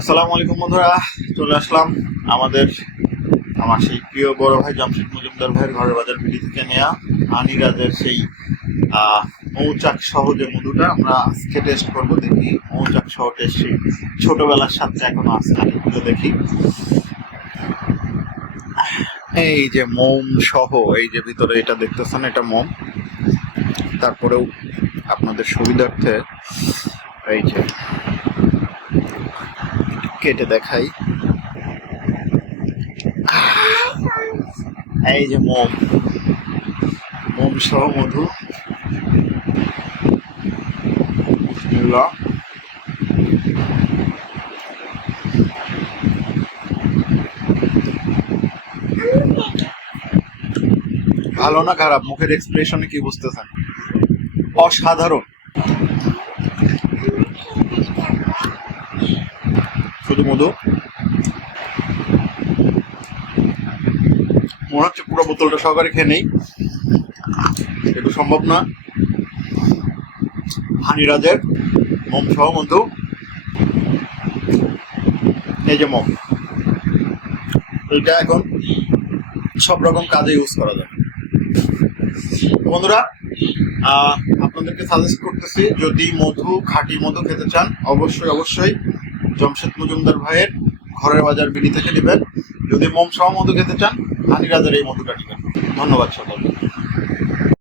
আসসালামু আলাইকুম বন্ধুরা, চলে আসলাম আমাদের আমার সেই প্রিয় বড় ভাই জামশেদ মজুমদার ভাইয়ের ঘরের বাজার ভিডি থেকে নেয়া আনিরাজের সেই মৌচাক সহ যে মধুটা। আমরা আজকে টেস্ট করব দেখি, মৌচাক সহ টেস্ট সেই ছোটবেলার সাথে এখনও নাকি একটু দেখি। এই যে মোম সহ, এই যে ভিতরে এটা দেখতেছেন, এটা মোম। তারপরেও আপনাদের সুবিধার্থে এই যে কেটে দেখাই। এই যে মোম। মোম সহ মধু। ভালো না খারাপ? মুখের এক্সপ্রেশনে কি বুঝতেছেন? অসাধারণ। মধু। মনে হচ্ছে পুরো বোতলটা সহকারে খেয়ে নেই। একটু সম্ভব না। হানিরাজের মোম সহ মধু। এই যে মোম। এটা এখন সব রকম কাজে ইউজ করা যায়। বন্ধুরা আপনাদেরকে সাজেস্ট করতেছি, যদি মধু, খাঁটি মধু খেতে চান, অবশ্যই অবশ্যই জমশেদ মজুমদার ভাইয়ের ঘরের বাজার বিড়ি থেকে নেবেন। যদি মোম সহ মধু খেতে চান, হানিরাজের এই মধুটা নেবেন। ধন্যবাদ সকলকে।